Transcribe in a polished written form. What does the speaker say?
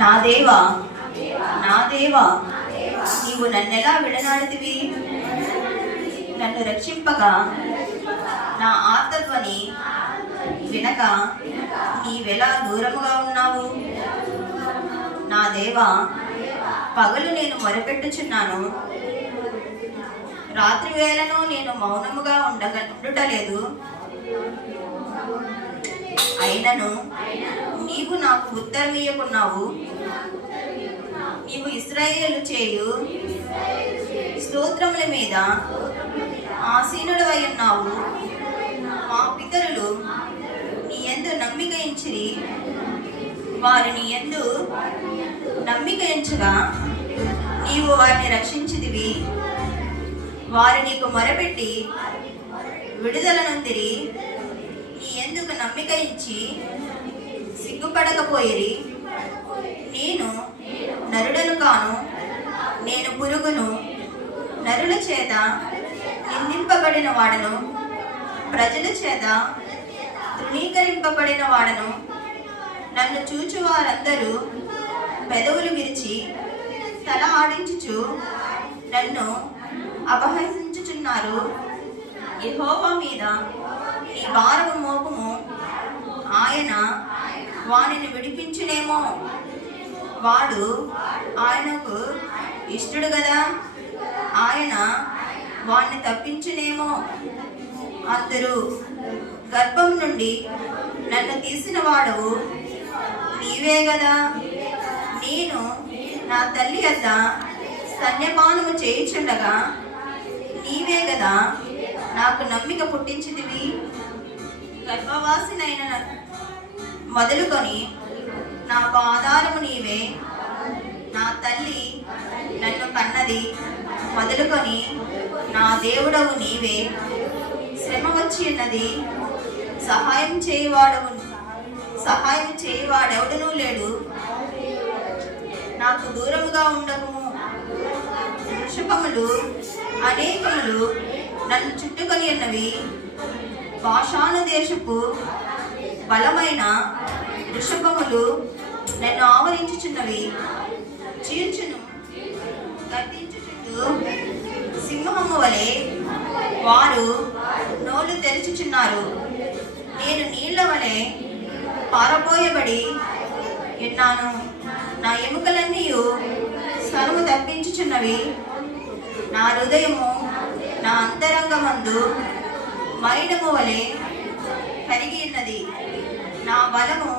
నా దేవా, నా దేవా, నీవు నన్నెలా విడనాడితివి? నన్ను రక్షింపగా నా ఆర్తధ్వని వినక నీవెలా దూరముగా ఉన్నావు? నా దేవా, పగలు నేను మొరపెట్టుచున్నాను, రాత్రి వేళను నేను మౌనముగా ఉండటలేదు. అయినను నీవు నాకు ఉత్తరమీయకున్నావు. నీవు ఇశ్రాయేలు చేయు స్తోత్రముల మీద ఆసీనుడవై ఉన్నావు. మా పితరులు నీ యందు నమ్మిక ఉంచిరి. వారు నీ యందు నమ్మిక ఉంచగా నీవు వారిని రక్షించితివి. వారు నీకు మొరపెట్టి విడుదల నొందిరి. నీ ఎందుకు నమ్మిక ఇచ్చి సిగ్గుపడకపోయిరి. నేను నరుడను కాను, నేను పురుగును, నరుల చేత నిందింపబడిన వాడను, ప్రజల చేత తృణీకరింపబడిన వాడను. నన్ను చూచు వారందరూ పెదవులు విరిచి తల ఆడించుచు నన్ను అపహసించుచున్నారు. యెహోవా మీద ఈ భారము మోపము, ఆయన వానిని విడిపించునేమో. వాడు ఆయనకు ఇష్టడు కదా, ఆయన వాణ్ణి తప్పించునేమో. అందరూ గర్భం నుండి నన్ను తీసిన వాడవు నీవే కదా. నేను నా తల్లి వద్ద స్తన్యపానము చేయుచుండగా నీవే కదా నాకు నమ్మిక పుట్టించితివి. గర్భవాసినైన మొదలుకొని నాకు ఆధారము నీవే. నా తల్లి నన్ను కన్నది మొదలుకొని నా దేవుడవు నీవే. శ్రమ వచ్చి ఉన్నది, సహాయం చేయవాడెవడనూ లేడు. నాకు దూరముగా ఉండము. వృషభములు అనేకములు నన్ను చుట్టుకొని ఉన్నవి. బాషాను దేశపు బలమైన వృషభములు నన్ను ఆవరించుచున్నవి. చీల్చును, గర్తించుచుండు సింహము వలె వారు నోళ్ళు తెరుచుచున్నారు. నేను నీళ్ల వలె పారబోయబడి ఉన్నాను. నా ఎముకలన్నీ స్వరము తప్పించుచున్నవి. నా హృదయము నా అంతరంగమందు మైనము వలె కరిగి ఉన్నది. నా బలము